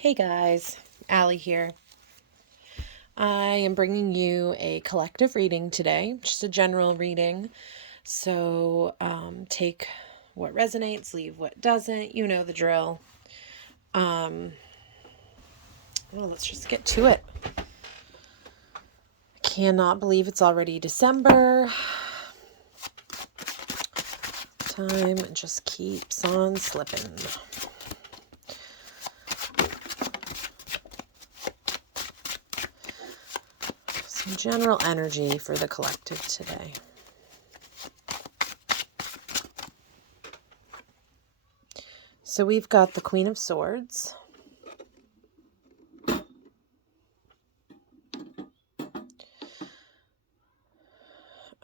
Hey guys, Allie here. I am bringing you a collective reading today, just a general reading. So take what resonates, leave what doesn't. You know the drill. Well, let's just get to it. I cannot believe it's already December. Time just keeps on slipping. Some general energy for the collective today. So we've got the Queen of Swords.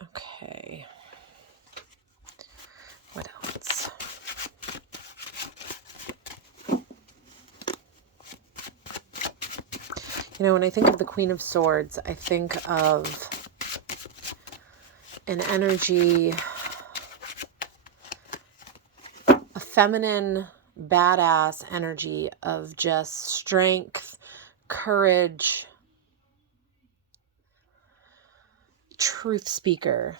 Okay. What else? You know, when I think of the Queen of Swords, I think of an energy, a feminine, badass energy of just strength, courage, truth speaker.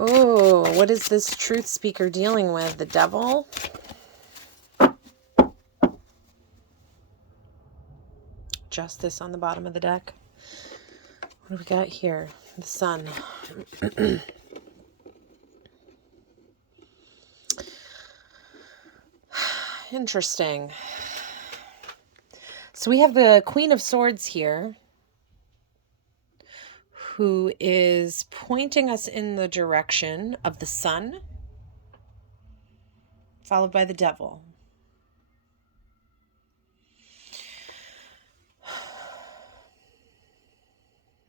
Oh, what is this truth speaker dealing with? The devil? Justice on the bottom of the deck. What do we got here? The sun. Interesting. So we have the Queen of Swords here, who is pointing us in the direction of the sun, followed by the devil.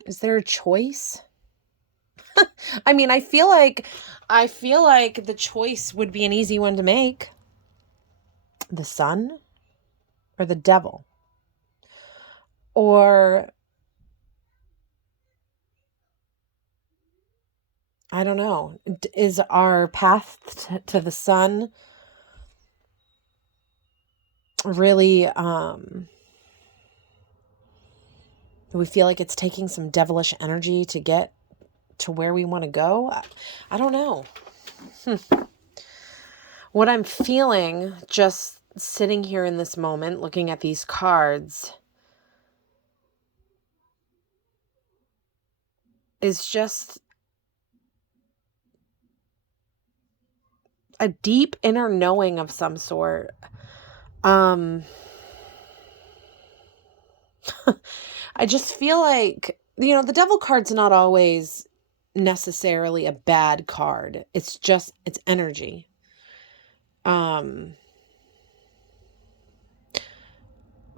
Is there a choice? I mean, I feel like the choice would be an easy one to make. The sun or the devil? Or I don't know. Is our path to the sun really, do we feel like it's taking some devilish energy to get to where we want to go? I don't know. What I'm feeling just sitting here in this moment, looking at these cards, is just a deep inner knowing of some sort. I just feel like, the devil card's not always necessarily a bad card. It's energy.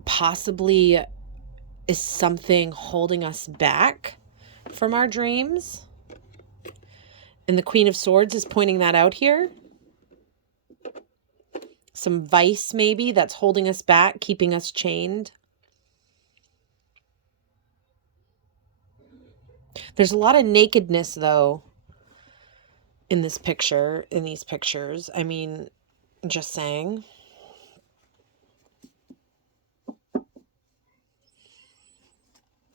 Possibly is something holding us back from our dreams. And the Queen of Swords is pointing that out here. Some vice maybe that's holding us back, keeping us chained. There's a lot of nakedness, though, in these pictures. I mean, just saying.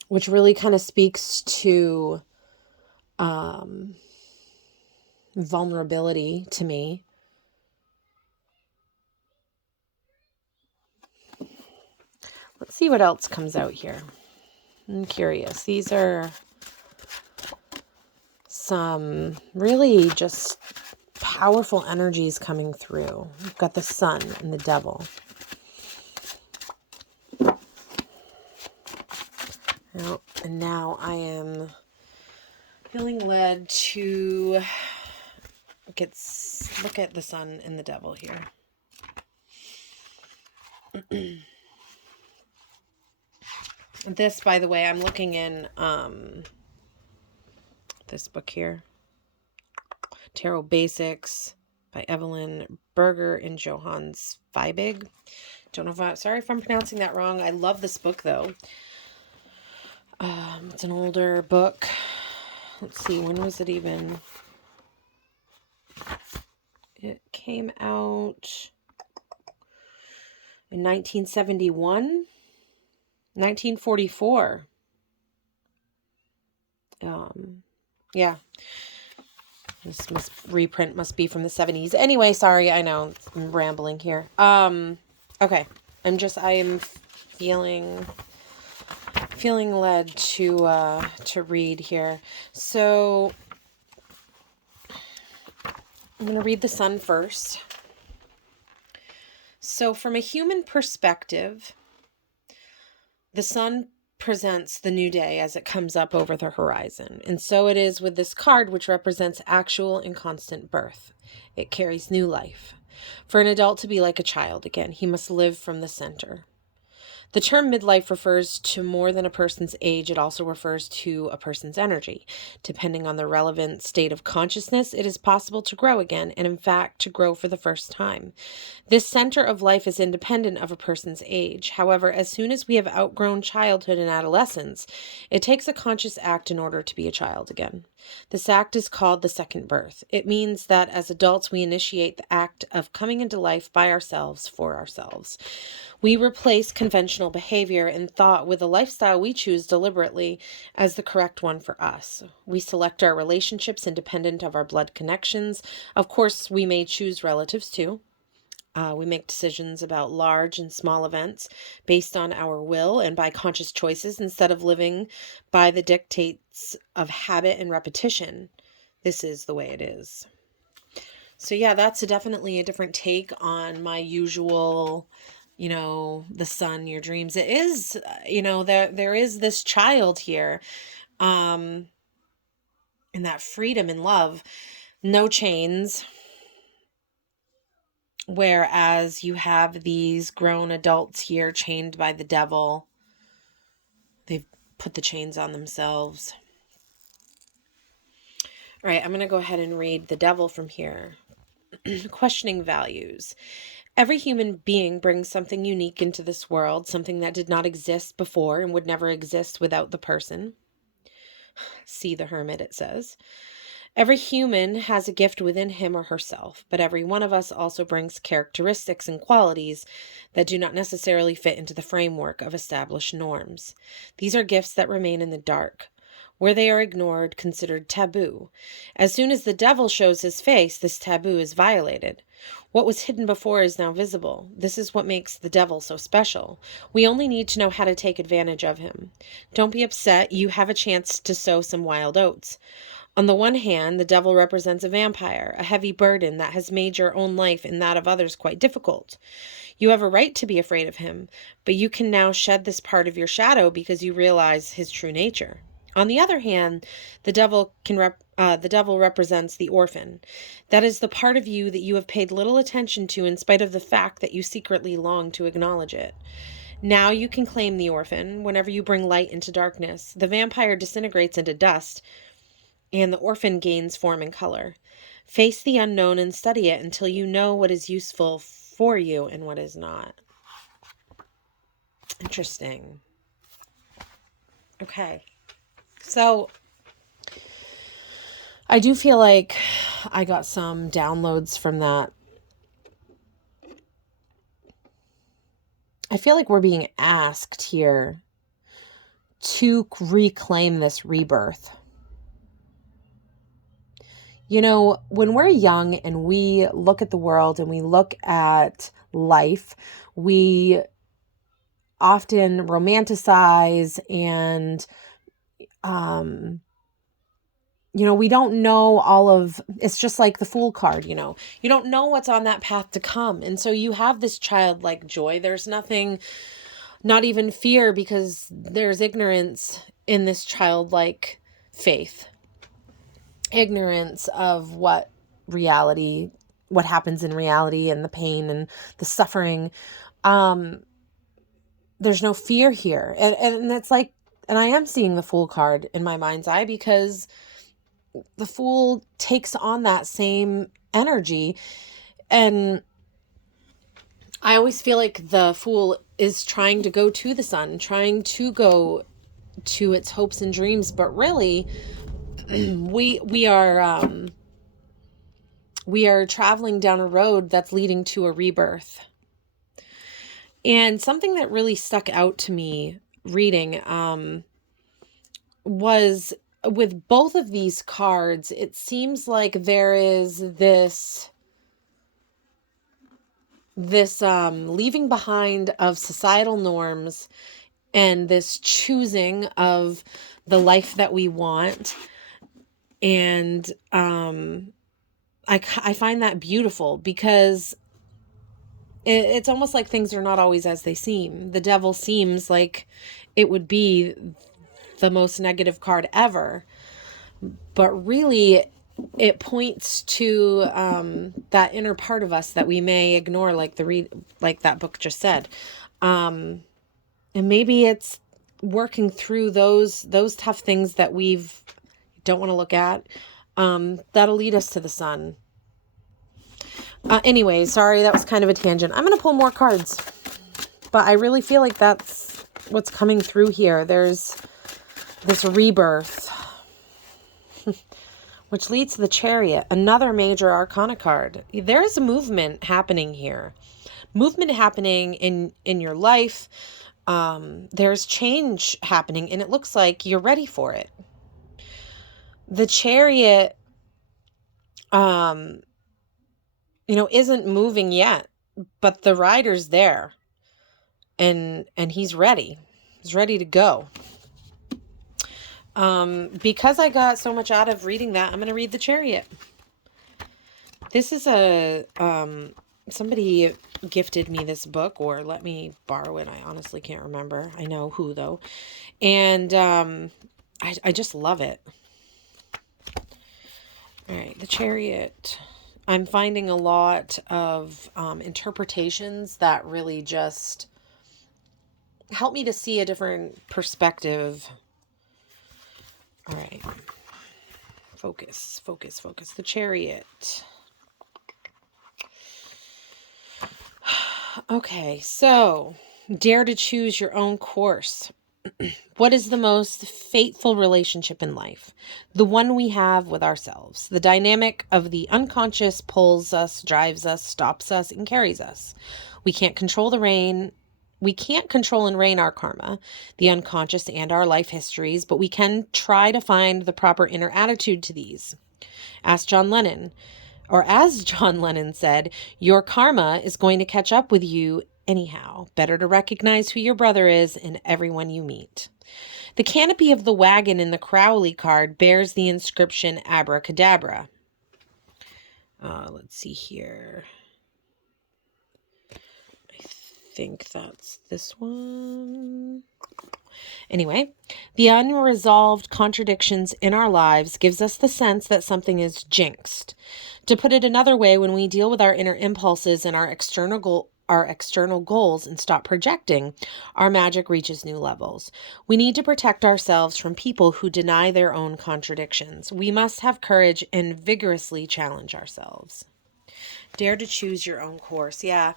Which really kind of speaks to vulnerability to me. Let's see what else comes out here. I'm curious. These are some really just powerful energies coming through. We've got the sun and the devil. And now I am feeling led to look at the sun and the devil here. This, by the way, I'm looking in this book here, Tarot Basics by Evelyn Berger and Johannes Feibig. Sorry if I'm pronouncing that wrong. I love this book, though. It's an older book. Let's see, when was it even It came out in 1971, 1944. Yeah. This reprint must be from the 70s. Anyway, sorry, I know I'm rambling here. Okay. I am feeling led to read here. So I'm going to read the sun first. So from a human perspective, the sun presents the new day as it comes up over the horizon. And so it is with this card, which represents actual and constant birth. It carries new life. For an adult to be like a child again, he must live from the center. The term midlife refers to more than a person's age. It also refers to a person's energy. Depending on the relevant state of consciousness, it is possible to grow again, and in fact, to grow for the first time. This center of life is independent of a person's age. However, as soon as we have outgrown childhood and adolescence, it takes a conscious act in order to be a child again. This act is called the second birth. It means that as adults, we initiate the act of coming into life by ourselves, for ourselves. We replace conventional behavior and thought with a lifestyle we choose deliberately as the correct one for us. We select our relationships independent of our blood connections. Of course, we may choose relatives too. We make decisions about large and small events based on our will and by conscious choices instead of living by the dictates of habit and repetition. This is the way it is. So yeah, that's definitely a different take on my usual, the sun, your dreams. It is, there is this child here, and that freedom and love, no chains. Whereas you have these grown adults here chained by the devil. They've put the chains on themselves. All right, I'm going to go ahead and read the devil from here. Questioning values. Every human being brings something unique into this world, something that did not exist before and would never exist without the person. See the Hermit, it says. Every human has a gift within him or herself, but every one of us also brings characteristics and qualities that do not necessarily fit into the framework of established norms. These are gifts that remain in the dark, where they are ignored, considered taboo. As soon as the devil shows his face, this taboo is violated. What was hidden before is now visible. This is what makes the devil so special. We only need to know how to take advantage of him. Don't be upset. You have a chance to sow some wild oats. On the one hand, the devil represents a vampire, a heavy burden that has made your own life and that of others quite difficult. You have a right to be afraid of him, but you can now shed this part of your shadow because you realize his true nature. On the other hand, the devil represents the orphan. That is the part of you that you have paid little attention to in spite of the fact that you secretly long to acknowledge it. Now you can claim the orphan whenever you bring light into darkness. The vampire disintegrates into dust, and the orphan gains form and color. Face the unknown and study it until you know what is useful for you and what is not. Interesting. Okay. So I do feel like I got some downloads from that. I feel like we're being asked here to reclaim this rebirth. When we're young and we look at the world and we look at life, we often romanticize and, we don't know all of, it's just like the Fool card, you don't know what's on that path to come. And so you have this childlike joy. There's nothing, not even fear, because there's ignorance in this childlike faith. Ignorance of what happens in reality and the pain and the suffering. There's no fear here. And it's like, and I am seeing the Fool card in my mind's eye because the Fool takes on that same energy. And I always feel like the Fool is trying to go to the sun, trying to go to its hopes and dreams, but really we are we are traveling down a road that's leading to a rebirth. And something that really stuck out to me reading was with both of these cards, it seems like there is this leaving behind of societal norms and this choosing of the life that we want. And I find that beautiful because it's almost like things are not always as they seem. The devil seems like it would be the most negative card ever, but really it points to that inner part of us that we may ignore, like like that book just said. And maybe it's working through those tough things that don't want to look at. That'll lead us to the sun. Anyway, sorry, that was kind of a tangent. I'm going to pull more cards, but I really feel like that's what's coming through here. There's this rebirth, which leads to the Chariot, another major arcana card. There is a movement happening here. Movement happening in your life. There's change happening, and it looks like you're ready for it. The Chariot, isn't moving yet, but the rider's there, and he's ready. He's ready to go. Because I got so much out of reading that, I'm going to read the Chariot. This is somebody gifted me this book or let me borrow it. I honestly can't remember. I know who though. And, I just love it. All right. The Chariot. I'm finding a lot of, interpretations that really just help me to see a different perspective. All right. Focus. The Chariot. Okay, so dare to choose your own course. What is the most fateful relationship in life? The one we have with ourselves. The dynamic of the unconscious pulls us, drives us, stops us, and carries us. We can't control the rain. We can't control and rein our karma, the unconscious, and our life histories, but we can try to find the proper inner attitude to these. As John Lennon said, your karma is going to catch up with you anyhow. Better to recognize who your brother is in everyone you meet. The canopy of the wagon in the Crowley card bears the inscription Abracadabra. Let's see here. I think that's this one. Anyway, the unresolved contradictions in our lives gives us the sense that something is jinxed. To put it another way, when we deal with our inner impulses and our external goals and stop projecting, our magic reaches new levels. We need to protect ourselves from people who deny their own contradictions. We must have courage and vigorously challenge ourselves. Dare to choose your own course. Yeah.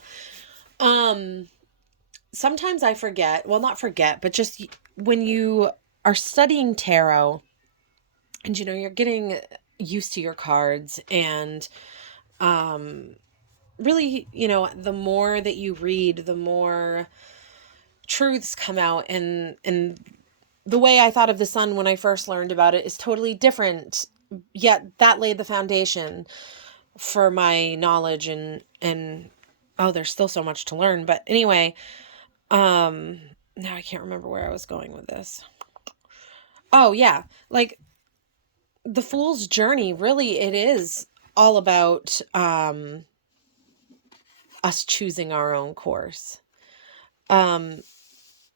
Sometimes I forget, well, not forget, but just when you are studying tarot and, you're getting used to your cards and, really, the more that you read, the more truths come out, and the way I thought of the sun when I first learned about it is totally different, yet that laid the foundation for my knowledge and oh, there's still so much to learn. But anyway, now I can't remember where I was going with this. Oh yeah. Like the Fool's Journey, really, it is all about, us choosing our own course. And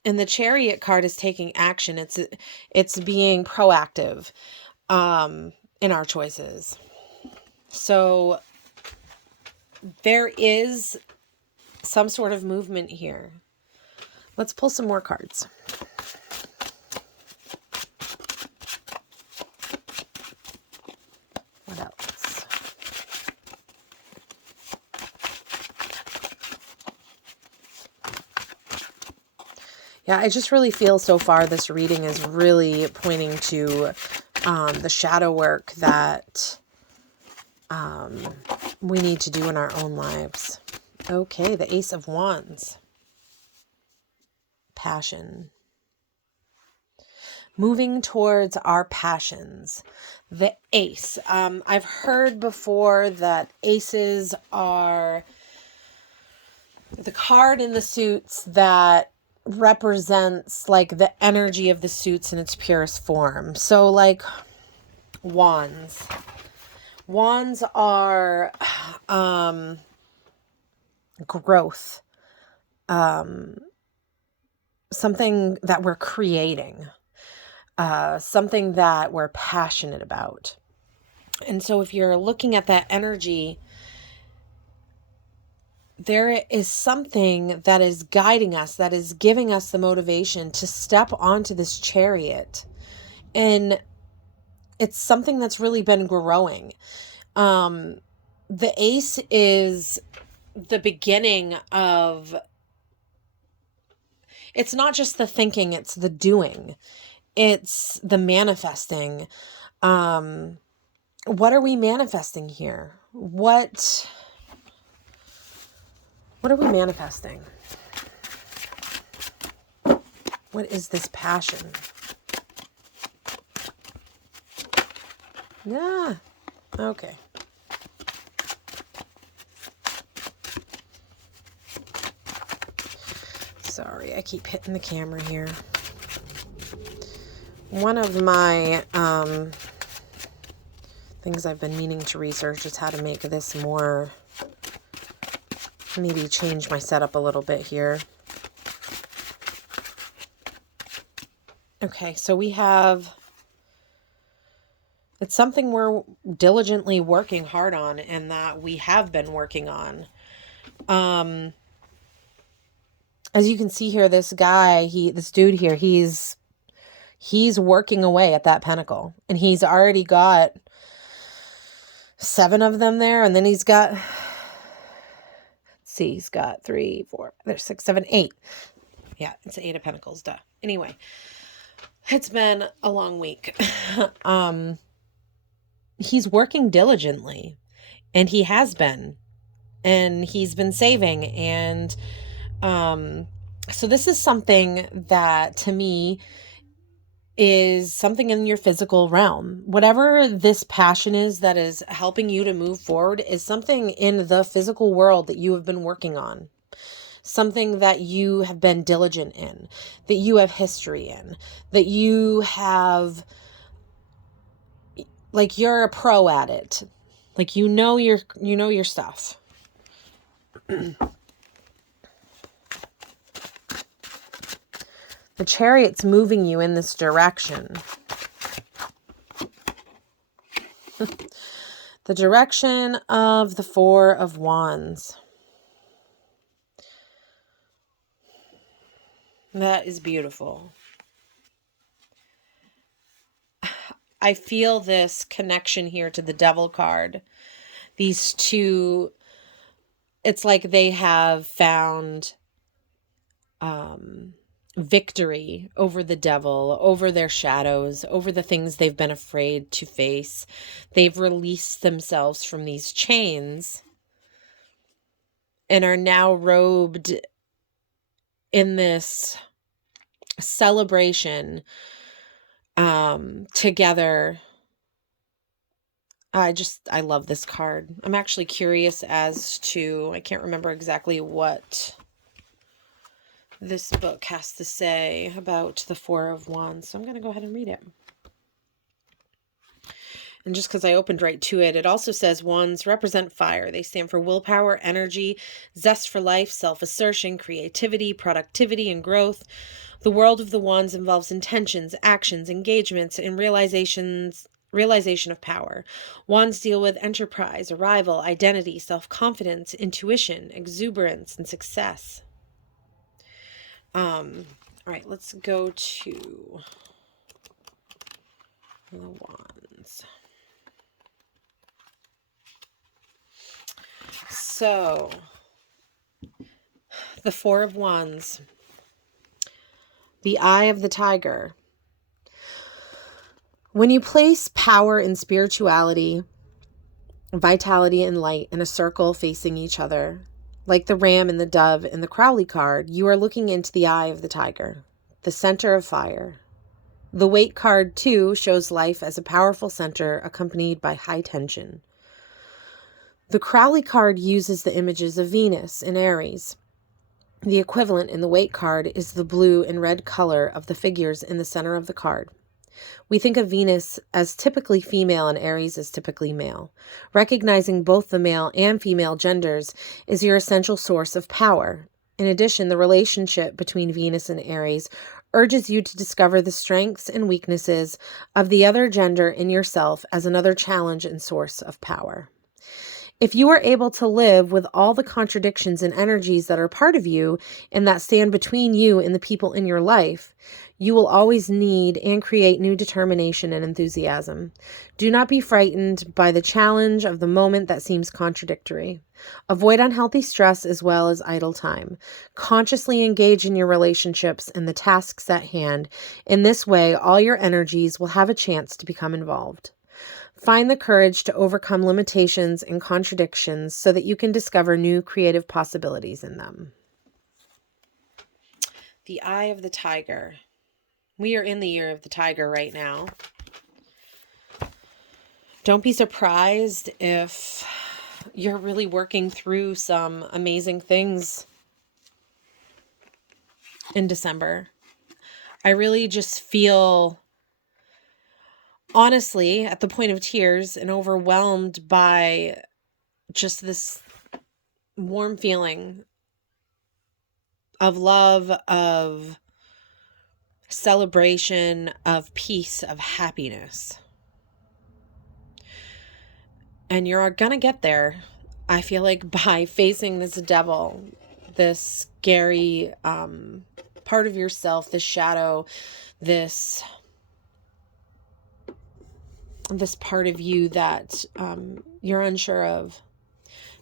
the Chariot card is taking action. It's being proactive, in our choices. So there is some sort of movement here. Let's pull some more cards. What else? Yeah, I just really feel so far this reading is really pointing to the shadow work that we need to do in our own lives. Okay, the Ace of Wands. Passion. Moving towards our passions. The Ace. I've heard before that aces are the card in the suits that represents like the energy of the suits in its purest form. So like wands. Wands are growth. Something that we're creating. Something that we're passionate about. And so if you're looking at that energy, there is something that is guiding us, that is giving us the motivation to step onto this chariot. And it's something that's really been growing. The Ace is the beginning of, it's not just the thinking, it's the doing. It's the manifesting. What are we manifesting here? What are we manifesting? What is this passion? Yeah. Okay. Sorry, I keep hitting the camera here. One of my things I've been meaning to research is how to make this more, maybe change my setup a little bit here. Okay, so we have, it's something we're diligently working hard on and that we have been working on. As you can see here, this guy, this dude here, he's working away at that pentacle, and he's already got 7 of them there. And then he's got, let's see, he's got 3, 4, there's 6, 7, 8. Yeah, it's 8 of pentacles. Duh. Anyway, it's been a long week. He's working diligently, and he has been, and he's been saving. And, so this is something that to me is something in your physical realm. Whatever this passion is that is helping you to move forward is something in the physical world that you have been working on. Something that you have been diligent in, that you have history in, that you have, like, you're a pro at it. Like, you know your stuff. The Chariot's moving you in this direction. The direction of the 4 of Wands. That is beautiful. I feel this connection here to the Devil card. These two, it's like they have found victory over the devil, over their shadows, over the things they've been afraid to face. They've released themselves from these chains and are now robed in this celebration together. I love this card. I'm actually curious as to, I can't remember exactly what this book has to say about the 4 of Wands. So I'm going to go ahead and read it. And just because I opened right to it, it also says wands represent fire. They stand for willpower, energy, zest for life, self-assertion, creativity, productivity, and growth. The world of the wands involves intentions, actions, engagements, and realization of power. Wands deal with enterprise, arrival, identity, self-confidence, intuition, exuberance, and success. All right, let's go to the wands. So, the 4 of Wands, the Eye of the Tiger. When you place power in spirituality, vitality and light in a circle facing each other. Like the ram and the dove in the Crowley card, you are looking into the eye of the tiger, the center of fire. The weight card, too, shows life as a powerful center accompanied by high tension. The Crowley card uses the images of Venus in Aries. The equivalent in the weight card is the blue and red color of the figures in the center of the card. We think of Venus as typically female and Aries as typically male. Recognizing both the male and female genders is your essential source of power. In addition, the relationship between Venus and Aries urges you to discover the strengths and weaknesses of the other gender in yourself as another challenge and source of power. If you are able to live with all the contradictions and energies that are part of you and that stand between you and the people in your life, you will always need and create new determination and enthusiasm. Do not be frightened by the challenge of the moment that seems contradictory. Avoid unhealthy stress as well as idle time. Consciously engage in your relationships and the tasks at hand. In this way, all your energies will have a chance to become involved. Find the courage to overcome limitations and contradictions so that you can discover new creative possibilities in them. The Eye of the Tiger. We are in the year of the tiger right now. Don't be surprised if you're really working through some amazing things in December. I really just feel, honestly, at the point of tears and overwhelmed by just this warm feeling of love, of celebration, of peace, of happiness. And you're going to get there, I feel like, by facing this devil, this scary part of yourself, this shadow, this part of you that you're unsure of.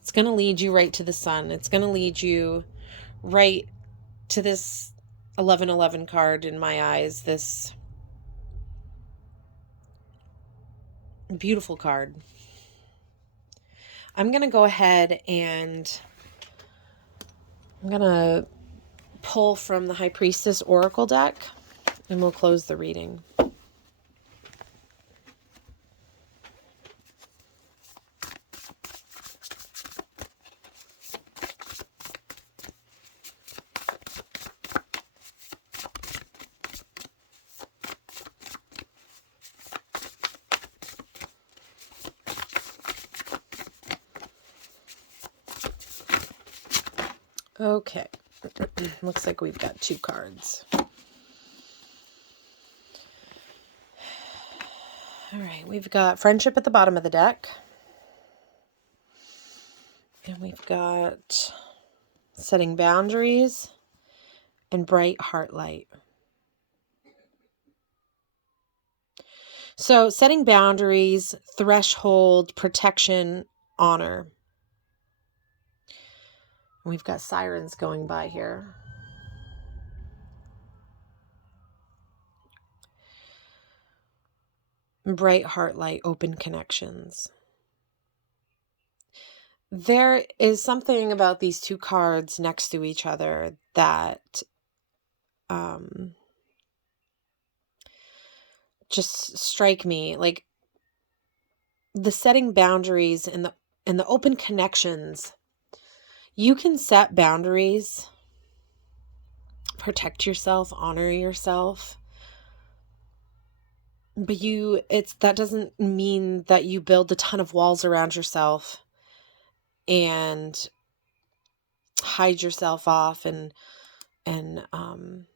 It's going to lead you right to the sun. It's going to lead you right to this 1111 card in my eyes, this beautiful card. I'm going to go ahead and I'm going to pull from the High Priestess Oracle deck and we'll close the reading. Okay, looks like we've got 2 cards. All right, we've got Friendship at the bottom of the deck. And we've got Setting Boundaries and Bright Heart Light. So setting boundaries, threshold, protection, honor. We've got sirens going by here. Bright heart light, open connections. There is something about these 2 cards next to each other that just strike me. Like the setting boundaries and the open connections. You can set boundaries, protect yourself, honor yourself. But that doesn't mean that you build a ton of walls around yourself and hide yourself off and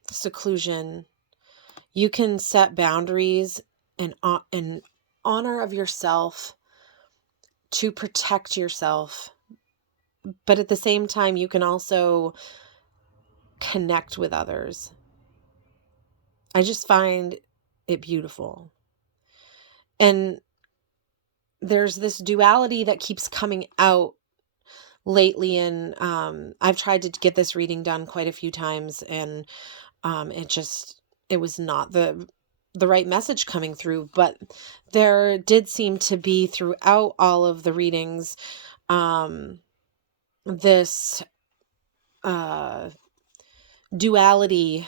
seclusion. You can set boundaries and honor of yourself to protect yourself. But at the same time, you can also connect with others. I just find it beautiful. And there's this duality that keeps coming out lately, and I've tried to get this reading done quite a few times, and it was not the the right message coming through, but there did seem to be throughout all of the readings, this duality.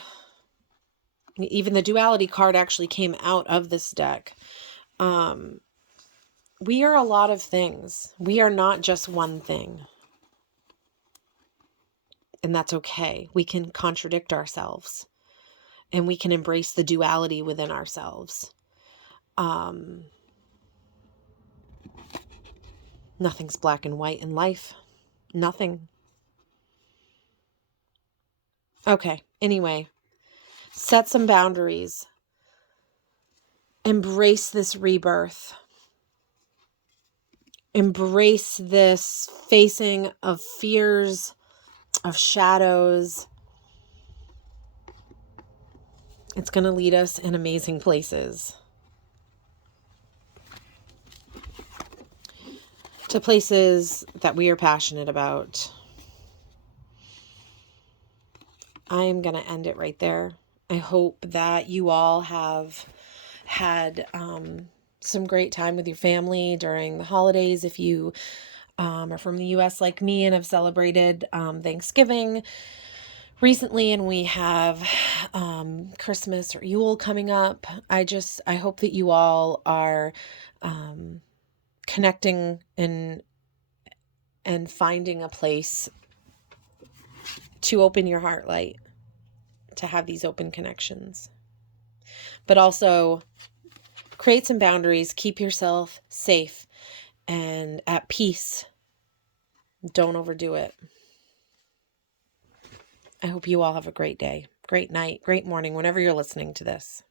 Even the duality card actually came out of this deck. We are a lot of things. We are not just one thing. And that's okay. We can contradict ourselves. And we can embrace the duality within ourselves. Nothing's black and white in life. Nothing. Okay, anyway. Set some boundaries. Embrace this rebirth. Embrace this facing of fears, of shadows. It's going to lead us in amazing places. To places that we are passionate about. I am going to end it right there. I hope that you all have had some great time with your family during the holidays. If you are from the U.S. like me and have celebrated Thanksgiving recently, and we have Christmas or Yule coming up, I hope that you all are connecting and finding a place to open your heart light, to have these open connections. But also create some boundaries, keep yourself safe and at peace. Don't overdo it. I hope you all have a great day, great night, great morning, whenever you're listening to this.